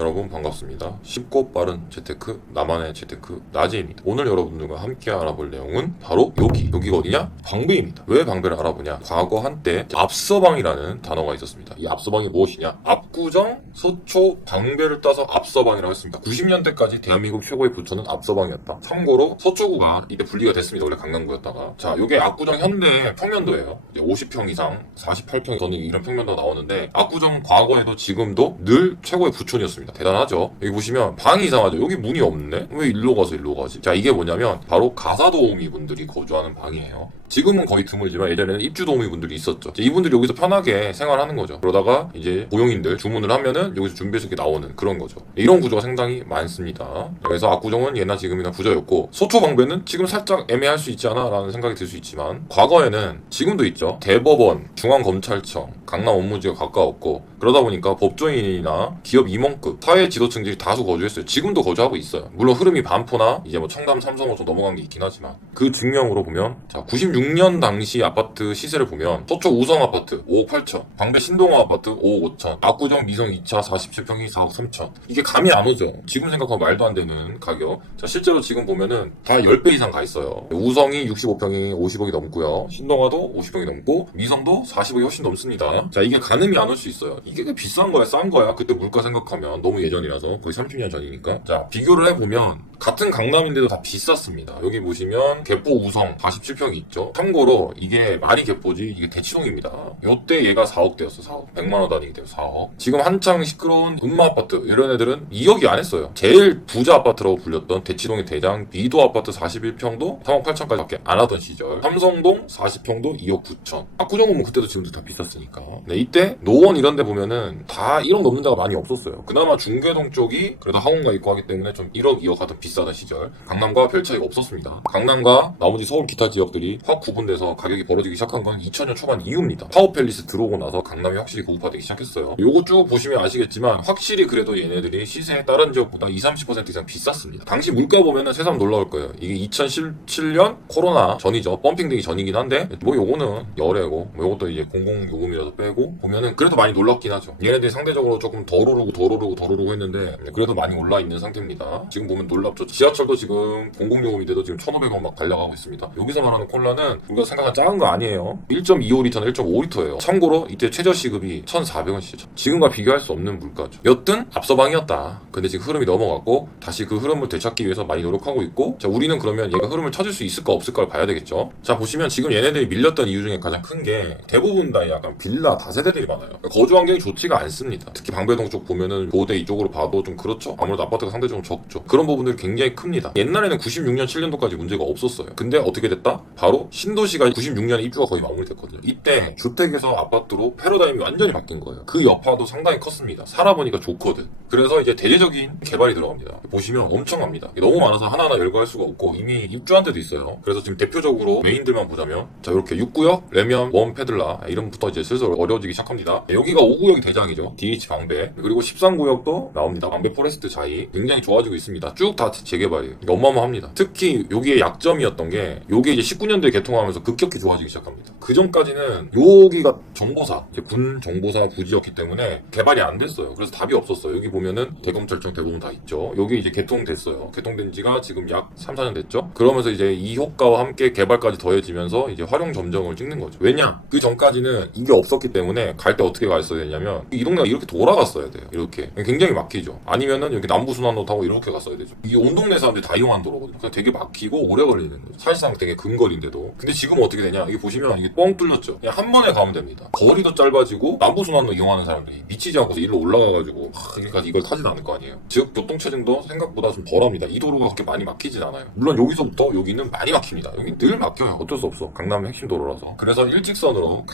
여러분 반갑습니다. 쉽고 빠른 재테크, 나만의 재테크 나지입니다. 오늘 여러분들과 함께 알아볼 내용은 바로 여기가 어디냐? 방배입니다. 왜 방배를 알아보냐? 과거 한때 앞서방이라는 단어가 있었습니다. 이 앞서방이 무엇이냐? 압구정, 서초, 방배를 따서 앞서방이라고 했습니다. 90년대까지 대한민국 최고의 부처는 앞서방이었다. 참고로 서초구가 이때 분리가 됐습니다. 원래 강남구였다가. 자, 요게 압구정 현대 평면도예요. 이제 50평 이상, 48평 저는 이런 평면도가 나오는데 압구정 과거에도 지금도 늘 최고의 부촌이었습니다. 대단하죠. 여기 보시면 방이 이상하죠. 여기 문이 없네? 왜 일로 가서 일로 가지? 자, 이게 뭐냐면 바로 가사도우미 분들이 거주하는 방이에요. 지금은 거의 드물지만 예전에는 입주도우미 분들이 있었죠. 이분들이 여기서 편하게 생활하는 거죠. 그러다가 이제 고용인들 주문을 하면은 여기서 준비해서 이렇게 나오는 그런 거죠. 이런 구조가 상당히 많습니다. 그래서 압구정은 예나 지금이나 부자였고, 서초 방배는 지금 살짝 애매할 수 있지 않아? 라는 생각이 들 수 있지만 과거에는 지금도 있죠. 대법원, 중앙검찰청, 강남 업무지가 가까웠고, 그러다 보니까 법조인이나 기업 임원급, 사회 지도층들이 다수 거주했어요. 지금도 거주하고 있어요. 물론 흐름이 반포나 이제 뭐 청담, 삼성으로 좀 넘어간 게 있긴 하지만 그 증명으로 보면, 자, 96년 당시 아파트 시세를 보면 서초 우성 아파트 5억 8천, 방배 신동호 아파트 5억 5천, 압구정 미성 2차 47평이 4억 3천. 이게 감이 안 오죠. 지금 생각하면 말도 안 되는 가격. 자, 실제로 지금 보면은 다 10배 이상 가 있어요. 우성이 65평이 50억이 넘고요. 신동아도 50평이 넘고 미성도 40억이 훨씬 넘습니다. 자, 이게 가늠이 안 올 수 있어요. 이게 비싼 거야, 싼 거야? 그때 물가 생각하면 너무 예전이라서 거의 30년 전이니까. 자, 비교를 해보면 같은 강남인데도 다 비쌌습니다. 여기 보시면 개포 우성 47평이 있죠. 참고로 이게 말이 개포지 이게 대치동입니다. 요때 얘가 4억대였어. 4억. 100만원 단위이 돼요. 4억. 지금 한창 시끄러운 음마 아파트 이런 애들은 2억이 안 했어요. 제일 부자 아파트라고 불렸던 대치동의 대장 비도 아파트 41평도 3억 8천까지밖에 안 하던 시절. 삼성동 40평도 2억 9천. 압구정은 뭐 그때도 지금도 다 비쌌으니까. 네, 이때 노원 이런 데 보면은 다 1억 넘는 데가 많이 없었어요. 그나마 중계동 쪽이 그래도 학원가 있고 하기 때문에 좀 1억, 2억 하던 비싸던 시절. 강남과 별 차이가 없었습니다. 강남과 나머지 서울 기타 지역들이 확 구분돼서 가격이 벌어지기 시작한 건 2000년 초반 이후입니다. 파워팰리스 들어오고 나서 강남이 확실히 고급화되기 시작했어요. 요거 쭉 보시면 아시겠지만 확실히 그래도 얘네들이 시세에 다른 지역보다 20-30% 이상 비쌌습니다. 당시 물가 보면은 새삼 놀라울 거예요. 이게 2017년 코로나 전이죠. 펌핑되기 전이긴 한데 뭐 요거는 열애고 뭐 요것도 이제 공공요금이라서 빼고 보면은 그래도 많이 놀랍긴 하죠. 얘네들이 상대적으로 조금 덜 오르고 했는데 그래도 많이 올라 있는 상태입니다. 지금 보면 놀랍죠. 지하철도 지금 공공요금인데도 지금 1,500원 막 달려가고 있습니다. 여기서 말하는 콜라는 우리가 생각한 작은 거 아니에요. 1.25리터나 1.5리터예요. 참고로 이때 최저시급이 1,400원이죠. 지금과 비교할 수 없는 물가죠. 여튼 앞서방이었다. 근데 지금 흐름이 넘어갔고 다시 그 흐름을 되찾기 위해서 많이 노력하고 있고, 자, 우리는 그러면 얘가 흐름을 찾을 수 있을까 없을까를 봐야 되겠죠. 자, 보시면 지금 얘네들이 밀렸던 이유 중에 가장 큰 게 대부분 다 약간 빌라 다세대들이 많아요. 거주 환경이 좋지가 않습니다. 특히 방배동 쪽 보면은 고대 이쪽으로 봐도 좀 그렇죠. 아무래도 아파트가 상대적으로 적죠. 그런 부분들이 굉장히 큽니다. 옛날에는 96년 7년도까지 문제가 없었어요. 근데 어떻게 됐다? 바로 신도시가 96년에 입주가 거의 마무리됐거든요. 이때 주택에서 아파트로 패러다임이 완전히 바뀐 거예요. 그 여파도 상당히 컸습니다. 살아보니까 좋거든. 그래서 이제 대대적인 개발이 들어갑니다. 보시면 엄청납니다. 너무 많아서 하나하나 열거할 수가 없고 이미 입주한 데도 있어요. 그래서 지금 대표적으로 메인들만 보자면, 자, 이렇게 6구역, 레면, 원페들라 이름부터 이제 슬슬 어려워지기 시작합니다. 여기가 5구역이 대장이죠. DH 방배. 그리고 13구역도 나옵니다. 방배 포레스트 자이. 굉장히 좋아지고 있습니다. 쭉 다 재개발이에요. 어마어마합니다. 특히 여기에 약점이었던 게 요게 이제 19년도에 개통하면서 급격히 좋아지기 시작합니다. 그 전까지는 여기가 정보사, 이제 군 정보사 부지였기 때문에 개발이 안 됐어요. 그래서 답이 없었어요. 여기 보면은 대검찰청 대부분 다 있죠. 여기 이제 개통됐어요. 개통된 지가 지금 약 3, 4년 됐죠. 그러면서 이제 이 효과와 함께 개발까지 더해지면서 이제 활용 점정을 찍는 거죠. 왜냐? 그 전까지는 이게 없었기 때문에 갈 때 어떻게 갔어야 되냐면 이 동네가 이렇게 돌아갔어야 돼요. 이렇게 굉장히 막히죠. 아니면은 여기 남부순환로 타고 이렇게 갔어야 되죠. 이게 온 동네 사람들이 다 이용한 도로거든요. 그래서 되게 막히고 오래 걸리는 거죠. 사실상 되게 근거리인데도. 근데 지금은 어떻게 되냐? 이게 보시면 이게 뻥 뚫렸죠. 그냥 한 번에 가면 됩니다. 거리도 짧아지고 남부순환로 이용하는 사람들이 미치지 않고서 일로 올라가가지고 그러니까 이걸 타진 않을 거 아니에요. 즉 교통체증도 생각보다 좀 덜합니다. 이 도로가 그렇게 많이 막히진 않아요. 물론 여기서부터 여기는 많이 막힙니다. 여기 늘 막혀요. 어쩔 수 없어. 강남의 핵심 도로라서. 그래서 일직선으로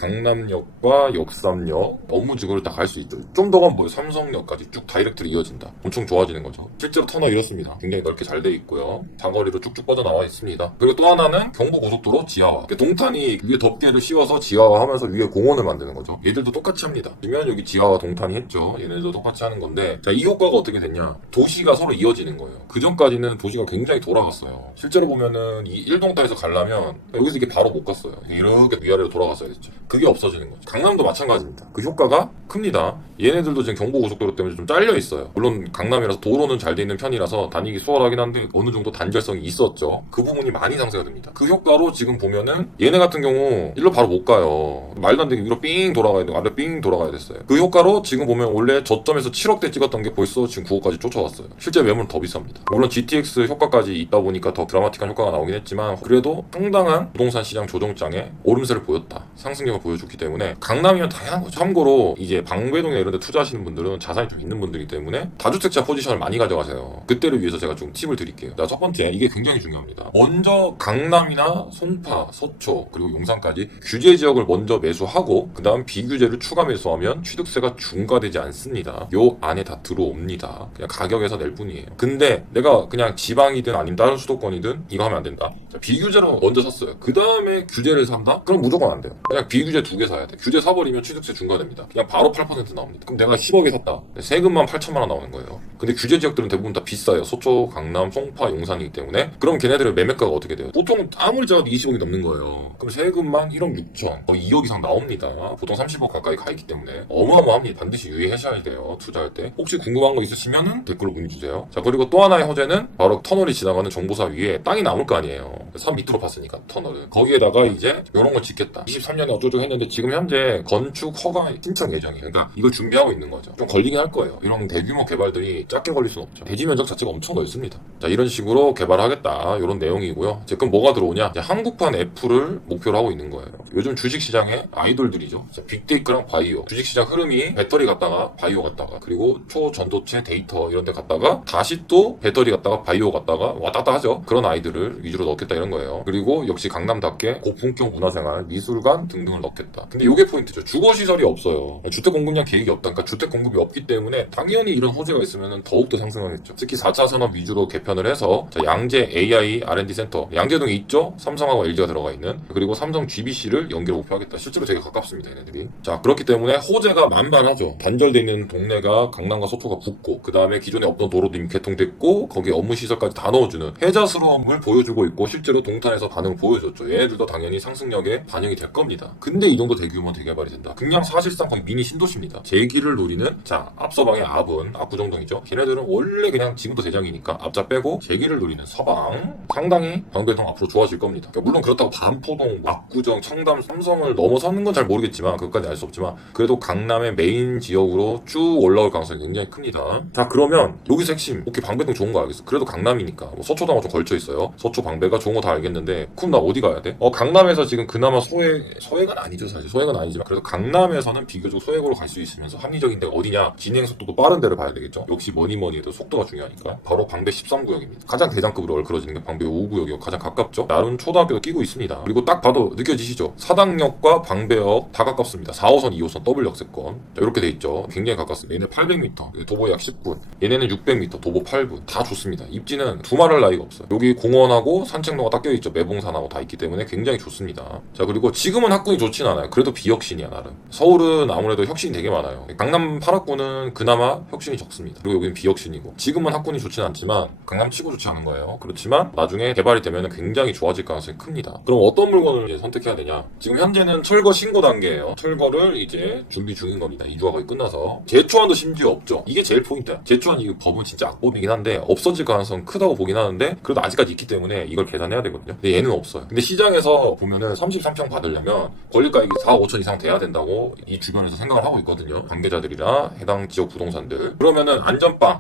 강남역과 역삼역, 업무지구를 다 갈 수 있죠. 좀 더 가면 뭐예요? 삼성역까지 쭉 다이렉트로 이어진다. 엄청 좋아지는 거죠. 실제로 터널 이렇습니다. 굉장히 넓게 잘 돼 있고요. 장거리로 쭉쭉 뻗어나와 있습니다. 그리고 또 하나는 경부고속도로 지하화. 동탄이 위에 덮개를 씌워서 지하화하면서 위에 공원을 만드는 거죠. 얘들도 똑같이 합니다. 보면 여기 지하화 동탄이 했죠. 얘네도 똑같이 하는 건데, 자, 이 효과가 어떻게 됐냐? 도시가 서로 이어지는 거예요. 그 전까지는 도시가 굉장히 돌아갔어요. 실제로 보면은 이 1동타에서 가려면 여기서 이게 바로 못 갔어요. 이렇게 위아래로 돌아갔어야 됐죠. 그게 없어지는 거죠. 강남도 마찬가지입니다. 그 효과가 큽니다. 얘네들도 지금 경부고속도로 때문에 좀 잘려 있어요. 물론 강남이라서 도로는 잘 돼 있는 편이라서 다니기 수월하긴 한데 어느 정도 단절성이 있었죠. 그 부분이 많이 상쇄가 됩니다. 그 효과로 지금 보면은 얘네 같은 경우 일로 바로 못 가요. 말도 안 되게 위로 삥 돌아가야 되고 아래 삥 돌아가야 됐어요. 그 효과로 지금 보면 원래 저점에서 7억대 찍었던 게 벌써 지금 9억까지 쫓아왔어요. 실제 매물은 더 비쌉니다. 물론 GTX 효과까지 있다 보니까 더 드라마틱한 효과가 나오긴 했지만 그래도 상당한 부동산 시장 조정장에 오름세를 보였다. 상승력을 보여줬기 때문에 강남이면 다양한 거죠. 참고로 이제 방배동이나 이런 데 투자하시는 분들은 자산이 좀 있는 분들이기 때문에 다주택자 포지션을 많이 가져가세요. 그때를 위해서 제가 좀 팁을 드릴게요. 자, 첫 번째, 이게 굉장히 중요합니다. 먼저 강남이나 송파, 서초, 그리고 용산까지 규제 지역을 먼저 매수하고 그 다음 비규제를 추가 매수하면 취득세가 중과되지 않습니다. 요 안에 다 들어옵니다. 그냥 가격에서 낼 뿐이에요. 근데 내가 그냥 지방이든 아니면 다른 수도권이든 이거 하면 안 된다. 자, 비규제로 먼저 샀어요. 그 다음에 규제를 산다? 그럼 무조건 안 돼요. 그냥 비규제 2개 사야 돼. 규제 사버리면 취득세 중과됩니다. 그냥 바로 8% 나옵니다. 그럼 내가 10억에 샀다. 세금만 8천만 원 나오는 거예요. 근데 규제 지역들은 대부분 다 비싸요. 서초, 강남, 송파, 용산이기 때문에. 그럼 걔네들의 매매가가 어떻게 돼요? 보통 아무리 작아도 20억이 넘는 거예요. 그럼 세금만 1억 6천, 거의 2억 이상 나옵니다. 보통 30억 가까이 가있기 때문에 어마어마합니다. 반드시 유의하셔야 돼요. 투자할 때. 혹시 궁금한 거 있으시면은 댓글로 문의주세요. 자, 그리고 또 하나의 허재는 바로 터널이 지나가는 정보사 위에 땅이 남을 거 아니에요. 산 밑으로 봤으니까 터널을. 거기에다가 이제 이런 걸 짓겠다. 23년에 어쩌고 했는데 지금 현재 건축 허가 신청 예정이에요. 그러니까 이걸 준비하고 있는 거죠. 좀 걸리긴 할 거예요. 이런 대규모 개발들이 작게 걸릴 수는 없죠. 대지 면적 자체가 엄청 넓습니다. 자, 이런 식으로 개발하겠다. 이런 내용이고요. 이제 그럼 뭐가 들어오냐? 이제 한국판 애플을 목표로 하고 있는 거예요. 요즘 주식시장에 아이돌들이죠. 빅테이크랑 바이오. 주식시장 흐름이 배터리 갔다가 바이오 갔다가 그리고 초전도체 데이터 이런 데 갔다가 다시 또 배터리 갔다가 바이오 갔다가 왔다 갔다 하죠. 그런 아이들을 위주로 넣겠다 이런 거예요. 그리고 역시 강남답게 고품격 문화생활, 미술관 등등을 넣겠다. 근데 이게 포인트죠. 주거시설이 없어요. 주택 공급량 계획이 없다. 그러니까 주택 공급이 없기 때문에 당연히 이런 호재가 있으면 더욱더 상승하겠죠. 특히 4차 산업 위주로 개편을 해서 양재 AI R&D 센터, 양재동에 있죠? 삼성하고 LG가 들어가 있는. 그리고 삼성 GBC를 연계를 목표하겠다. 실제로 되게 가깝습니다, 얘네들이. 자, 그렇기 때문에 호재가 만반하죠. 단절돼 있는 동네가 강남과 서초가 붙고 그 다음에 기존에 없던 도로도 이미 개통됐고 거기에 업무시설까지 다 넣어주는 해자스러움을 보여주고 있고 실제로 동탄에서 반응을 보여줬죠. 얘네들도 당연히 상승력에 반영이 될 겁니다. 근데 이 정도 대규모 대개발이 된다. 그냥 사실상 거의 미니 신도시입니다. 제기를 노리는 자 앞서방의 압은 압구정동이죠. 걔네들은 원래 그냥 지금도 대장이니까 앞자 빼고 제기를 노리는 서방 상당히 방배동 앞으로 좋아질 겁니다. 그러니까 물론 그렇다고 반포동, 압구정, 청담, 삼성을 넘어서는 건 잘 모르겠지만 그것까지 알 수 없지만 그래도 강남의 메인 지역으로 쭉 올라올 가능성이 굉장히 큽니다. 자, 그러면 여기서 핵심 오케이 방배동 좋은 거 알겠어. 그래도 강남이니까 뭐 서초동하고 좀 걸쳐 있어요. 서초 방배가 좋은 거 다 알겠는데 그럼 나 어디 가야 돼? 강남에서 지금 그나마 소액은 아니죠. 사실 소액은 아니지만 그래도 강남에서는 비교적 소액으로 갈 수 있으면서 합리적인 데가 어디냐? 진행 속도도 빠른 데를 봐야 되겠죠. 역시 뭐니 해도 속도가 중요하니까 바로 방배 13구역입니다. 가장 대장급으로 얼클어지는 게 방배 5구역이고 가장 가깝죠. 나름 초등학교도 끼고 있습니다. 그리고 딱 봐도 느껴지시죠? 사당역과 방배역 다 가깝습니다. 4호선, 2호선 더블 역세권 자, 이렇게 돼 있죠. 굉장히 가깝습니다. 얘네 800m, 도보 약 10분. 얘네는 600m, 도보 8분. 다 좋습니다. 입지는 두말할 나위가 없어요. 여기 공원하고 산책로가 딱 껴있죠. 매봉산하고 다 있기 때문에 굉장히 좋습니다. 자, 그리고 지금은 학군이 좋진 않아요. 그래도 비혁신이야 나름. 서울은 아무래도 혁신이 되게 많아요. 강남 8학군은 그나마 혁신이 적습니다. 그리고 여기는 비혁신이고 지금은 학군이 좋진 않지만 강남 치고 좋지 않은 거예요. 그렇지만 나중에 개발이 되면 굉장히 좋아질 가능성이 큽니다. 그럼 어떤 물건을 이제 선택해야 되냐? 지금 현재는 철거 신고 단계예요. 철거를 이제 준비 중인 겁니다. 이주가 거의 끝나서 제초안도 심지어 없죠. 이게 제일 포인트야. 제초안 이 법은 진짜 악법이긴 한데 없어질 가능성 크다고 보긴 하는데 그래도 아직까지 있기 때문에 이걸 계산해야 되거든요. 근데 얘는 없어요. 근데 시장에서 보면은 33평 받으려면 권리가액이 4억 5천 이상 돼야 된다고 이 주변에서 생각을 하고 있거든요. 관계자들이나 해당 지역 부동산들. 그러면은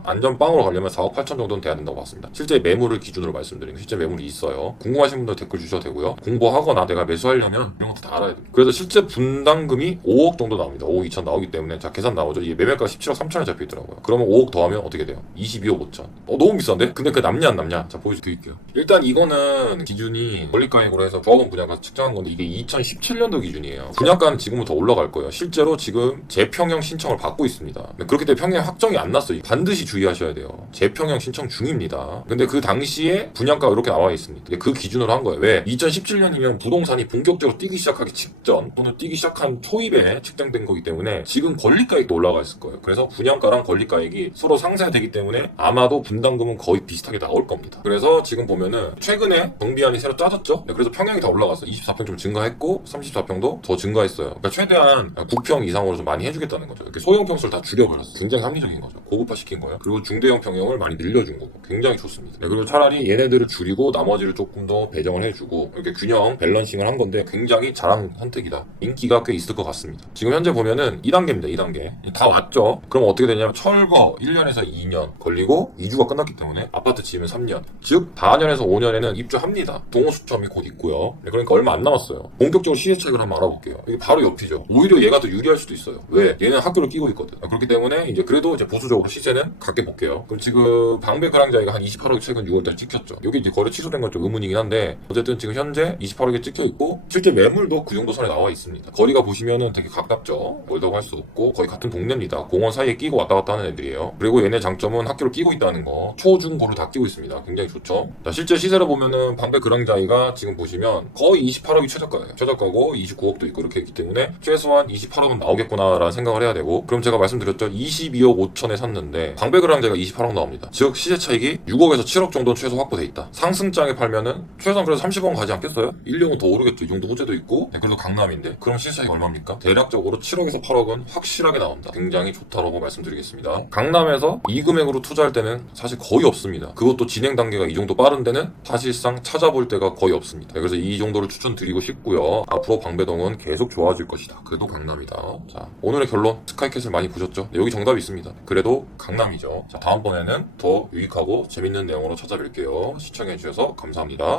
안전빵으로 가려면 4억 8천 정도는 돼야 된다고 봤습니다. 실제 매물을 기준으로 말씀드리는 실제 매물이 있어요. 궁금하신 분들 댓글 주셔도 되고요. 공부하거나 내가 매수하려면 이런 것도 다 알아야 돼요. 그래서 실제 분담금이 5억 정도 나옵니다. 5억 2천 나오기 때문에 자 계산 나오죠. 이게 매매가 17억 3천에 잡혀 있더라고요. 그러면 5억 더하면 어떻게 돼요? 22억 5천. 너무 비싼데? 근데 그 남냐 안 남냐? 자 보여드릴게요. 일단 이거는 기준이 권리가액으로 해서 조합원 분양가 측정한 건데 이게 2017년도 기준이에요. 분양가는 지금부터 올라갈 거예요. 실제로 지금 재평형 신청을 받고 있습니다. 그렇기 때문에 평형 확정이 안 났어요. 반드시 주의하셔야 돼요. 재평형 신청 중입니다. 근데 그 당시에 분양가가 이렇게 나와 있습니다. 근데 그 기준으로 한 거예요. 왜? 2017년이면 부동산이 본격적으로 뛰기 시작하기 직전 또는 뛰기 시작한 초입에 측정된 거기 때문에 지금 권리가액도 올라가 있을 거예요. 그래서 분양가랑 권리가액이 서로 상쇄가 되기 때문에 아마도 분담금은 거의 비슷하게 나올 겁니다. 그래서 지금 보면은 최근에 정비안이 새로 짜졌죠? 네, 그래서 평형이 더 올라갔어. 24평 좀 증가했고 34평도 더 증가했어요. 그러니까 최대한 9평 이상으로 좀 많이 해주겠다는 거죠. 이렇게 소형 평수를 다 줄여버렸어. 굉장히 합리적인 거죠. 고급화시킨 거예요. 그리고 중대형 평형을 많이 늘려준 거고 굉장히 좋습니다. 그리고 차라리 얘네들을 줄이고 나머지를 조금 더 배정을 해주고 이렇게 균형 밸런싱을 한 건데 굉장히 잘한 선택이다. 인기가 꽤 있을 것 같습니다. 지금 현재 보면은 2단계입니다. 2단계 다 왔죠. 그럼 어떻게 되냐면 철거 1년에서 2년 걸리고 이주가 끝났기 때문에 아파트 지으면 3년, 즉 4년에서 5년에는 입주합니다. 동호수점이 곧 있고요. 그러니까 얼마 안 남았어요. 본격적으로 시세 차익을 한번 알아볼게요. 이게 바로 옆이죠. 오히려 얘가 더 유리할 수도 있어요. 왜? 얘는 학교를 끼고 있거든. 그렇기 때문에 이제 그래도 이제 보수적으로 시세는 갖게 볼게요. 그럼 지금 방배 그랑자이가 한 28억이 최근 6월달 찍혔죠. 여기 이제 거래 취소된 건 좀 의문이긴 한데 어쨌든 지금 현재 28억에 찍혀 있고 실제 매물도 그 정도 선에 나와 있습니다. 거리가 보시면은 되게 가깝죠. 멀다고 할 수 없고 거의 같은 동네입니다. 공원 사이에 끼고 왔다 갔다 하는 애들이에요. 그리고 얘네 장점은 학교를 끼고 있다는 거. 초, 중, 고를 다 끼고 있습니다. 굉장히 좋죠. 자, 실제 시세를 보면은 방배 그랑자이가 지금 보시면 거의 28억이 최저가예요. 최저가고 29억도 있고 이렇게 있기 때문에 최소한 28억은 나오겠구나라는 생각을 해야 되고 그럼 제가 말씀드렸죠. 22억 5천에 샀는데 방배 그랑자이가 28억 나옵니다. 즉 시세 차익이 6억에서 7억 정도는 최소 확보돼 있다. 상승장에 팔면은 최소한 그래도 30억은 가지 않겠어요? 1년은 더 오르겠죠. 이 정도 호재도 있고 그래도 강남인데 그럼 시세 차익이 얼마입니까? 대략적으로 7억에서 8억은 확실하게 나온다. 굉장히 좋다라고 말씀드리겠습니다. 강남에서 이 금액으로 투자할 때는 사실 거의 없습니다. 그것도 진행 단계가 이 정도 빠른 데는 사실상 찾아볼 때가 거의 없습니다. 그래서 이 정도를 추천드리고 싶고요. 앞으로 방배동은 계속 좋아질 것이다. 그래도 강남이다. 자, 오늘의 결론 스카이캐슬 많이 보셨죠? 네, 여기 정답이 있습니다. 그래도 강남이죠. 자, 다음번에는 더 유익하고 재밌는 내용으로 찾아뵐게요. 시청해주셔서 감사합니다.